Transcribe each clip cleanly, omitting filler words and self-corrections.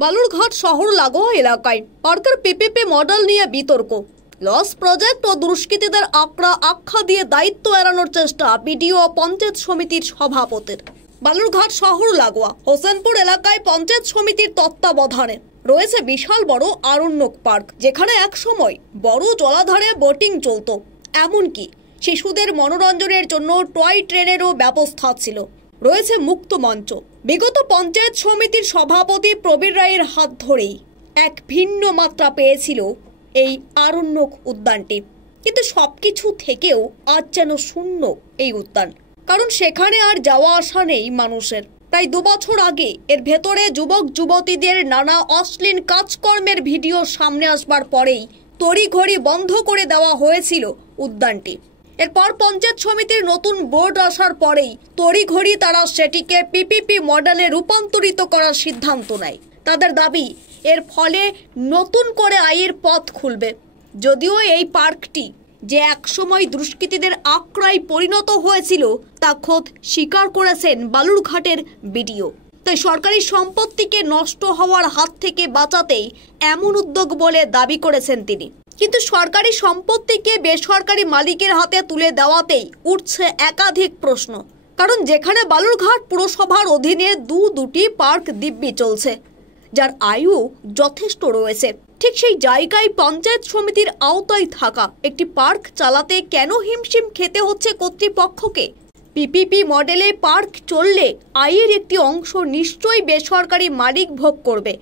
বালুরঘাট শহর লাগোয়া এলাকায় পার্কের পিপিপি মডেল নিয়ে বিতর্ক। লস প্রজেক্ট ও দুষ্কৃতীদের আখ্যা দিয়ে দায়িত্ব এড়ানোর চেষ্টা বিডিও ও পঞ্চায়েত সমিতির সভাপতির। বালুরঘাট শহর লাগোয়া হোসেনপুর এলাকায় পঞ্চায়েত সমিতির তত্ত্বাবধানে রয়েছে বিশাল বড় আরণ্যক পার্ক, যেখানে এক সময় বড় জলাধারে বোটিং চলত। এমনকি শিশুদের মনোরঞ্জনের জন্য টয় ট্রেনেরও ব্যবস্থা ছিল। রয়েছে মুক্ত মঞ্চ। বিগত পঞ্চায়েত সমিতির সভাপতি প্রবীর রায়ের হাত ধরেই এক ভিন্ন মাত্রা পেয়েছিল এই আরণ্যক উদ্যানটি। কিন্তু সবকিছু থেকেও আজ যেন শূন্য এই উদ্যান, কারণ সেখানে আর যাওয়া আসা নেই মানুষের। প্রায় 2 বছর আগে এর ভেতরে যুবক যুবতীদের নানা অশ্লীল কাজকর্মের ভিডিও সামনে আসবার পরেই তড়িঘড়ি বন্ধ করে দেওয়া হয়েছিল উদ্যানটি। এরপর পঞ্চায়েত সমিতির নতুন বোর্ড আসার পরেই তড়িঘড়ি তারা সেটিকে পিপিপি মডেলে রূপান্তরিত করার সিদ্ধান্ত নেয়। তাদের দাবি, এর ফলে নতুন করে আয়ের পথ খুলবে। যদিও এই পার্কটি যে একসময় দুষ্কৃতীদের আক্রয় পরিণত হয়েছিল তা খোদ স্বীকার করেছেন বালুরঘাটের বিডিও। তাই সরকারি সম্পত্তিকে নষ্ট হওয়ার হাত থেকে বাঁচাতেই এমন উদ্যোগ বলে দাবি করেছেন তিনি। কিন্তু সরকারি সম্পত্তিকে বেসরকারি মালিকের হাতে তুলে দেওয়াতেই উঠছে একাধিক প্রশ্ন। কারণ যেখানে বালুরঘাট পুরসভার অধীনে দুটি পার্ক দিব্যি চলছে, যার আয়ু যথেষ্ট রয়েছে, ঠিক সেই জায়গায় পঞ্চায়েত সমিতির আওতায় থাকা একটি পার্ক চালাতে কেন হিমশিম খেতে হচ্ছে কর্তৃপক্ষকে? পিপিপি মডেলে পার্ক চললে আয়ের একটি অংশ নিশ্চয়ই বেসরকারি মালিক ভোগ করবে।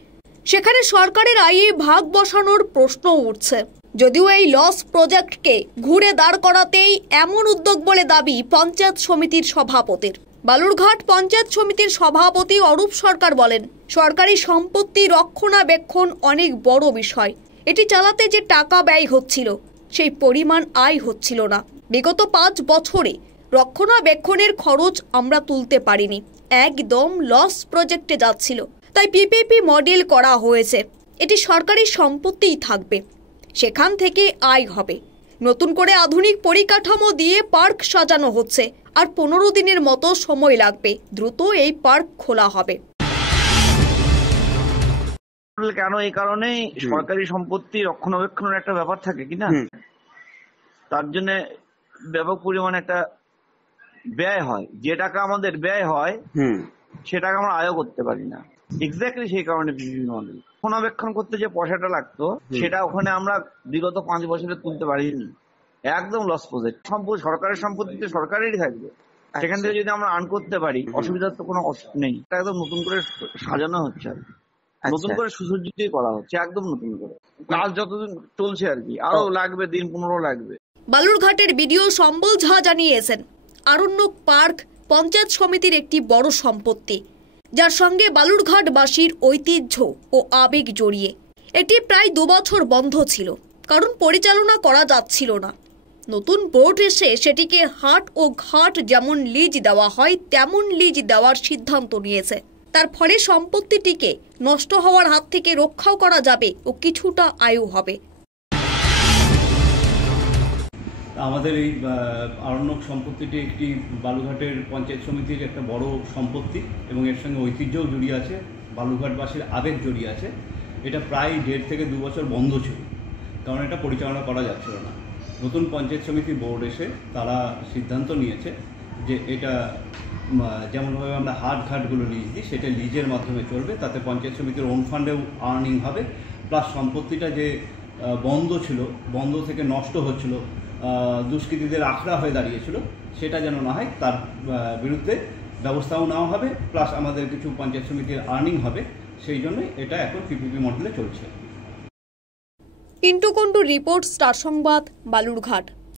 সেখানে সরকারের আয়ে ভাগ বসানোর প্রশ্ন উঠছে। যদিও এই লস প্রজেক্টকে ঘুরে দাঁড় করাতেই এমন উদ্যোগ বলে দাবি পঞ্চায়েত সমিতির সভাপতির। বালুরঘাট পঞ্চায়েত সমিতির সভাপতি অরূপ সরকার বলেন, সরকারি সম্পত্তি রক্ষণাবেক্ষণ অনেক বড় বিষয়। এটি চালাতে যে টাকা ব্যয় হচ্ছিল সেই পরিমাণ আয় হচ্ছিল না। বিগত 5 বছরে রক্ষণাবেক্ষণের খরচ আমরা তুলতে পারিনি, একদম লস প্রজেক্টে যাচ্ছিল। তাই পিপিপি মডেল করা হয়েছে। এটি সরকারি সম্পত্তিই থাকবে, সেখান থেকে আয় হবে। নতুন করে আধুনিক পরিকাঠামো দিয়ে পার্ক সাজানো হচ্ছে, আর 15 দিনের মতো সময় লাগবে। দ্রুত এই পার্ক খোলা হবে। কেন? এই কারণেই সরকারি সম্পত্তি রক্ষণাবেক্ষণের একটা ব্যাপার থাকে কিনা, তার জন্য ব্যাপক পরিমাণে একটা ব্যয় হয়। যে টাকা আমাদের ব্যয় হয় সে টাকা আমরা আয়ও করতে পারি না। এক্স্যাক্টলি সেই কারণে পিপিপি মডেল। রক্ষণাবেক্ষণ করতে যে পয়সাটা লাগতো সেটা ওখানে আমরা বিগত 5 বছরে তুলতে পারিনি। একদম লস প্রজেক্ট। সরকারের সম্পত্তিতে সরকারেরই থাকবে, সেখান থেকে যদি আমরা আর্ন করতে পারি অসুবিধার তো কোনো নেই। একদম নতুন করে সাজানো হচ্ছে, আর নতুন করে সুসজ্জিত করা হচ্ছে, একদম নতুন করে। কাজ যতদিন চলছে আর কি, আরো লাগবে, দিন 15 লাগবে। বালুরঘাটের বিডিও সম্বল ঝা জানিয়েছেন, আরণ্যক পার্ক পঞ্চায়েত সমিতির একটি বড় সম্পত্তি, যার সঙ্গে বালুরঘাটবাসীর ঐতিহ্য ও আবেগ জড়িয়ে। এটি প্রায় 2 বছর বন্ধ ছিল, কারণ পরিচালনা করা যাচ্ছিল না। নতুন বোর্ড এসে সেটিকে হাট ও ঘাট যেমন লিজ দেওয়া হয় তেমন লিজ দেওয়ার সিদ্ধান্ত নিয়েছে। তার ফলে সম্পত্তিটিকে নষ্ট হওয়ার হাত থেকে রক্ষাও করা যাবে ও কিছুটা আয়ু হবে। আমাদের এই আরণ্যক সম্পত্তিটি একটি বালুরঘাটের পঞ্চায়েত সমিতির একটা বড় সম্পত্তি এবং এর সঙ্গে ঐতিহ্যও জড়িয়ে আছে, বালুরঘাটবাসীর আবেগ জড়িয়ে আছে। এটা প্রায় 1.5 থেকে 2 বছর বন্ধ ছিল, কারণ এটা পরিচালনা করা যাচ্ছিল না। নতুন পঞ্চায়েত সমিতি বোর্ড এসে তারা সিদ্ধান্ত নিয়েছে যে এটা যেমনভাবে আমরা হাটঘাটগুলো লিজ দিই সেটা লিজের মাধ্যমে চলবে, তাতে পঞ্চায়েত সমিতির ওন ফান্ডেও আর্নিং হবে, প্লাস সম্পত্তিটা যে বন্ধ ছিল, বন্ধ থেকে নষ্ট হচ্ছিল, দুষ্কৃতীদের আখড়া হয়ে দাঁড়িয়েছিল, সেটা যেন না হয় তার বিরুদ্ধে ব্যবস্থাও নেওয়া হবে, প্লাস আমাদের কিছু পঞ্চায়েত সমিতির আর্নিং হবে। সেই জন্যই এটা এখন পিপিপি মডেলে চলছে। পিন্টু কুন্ডুর রিপোর্ট, স্টার সংবাদ, বালুরঘাট।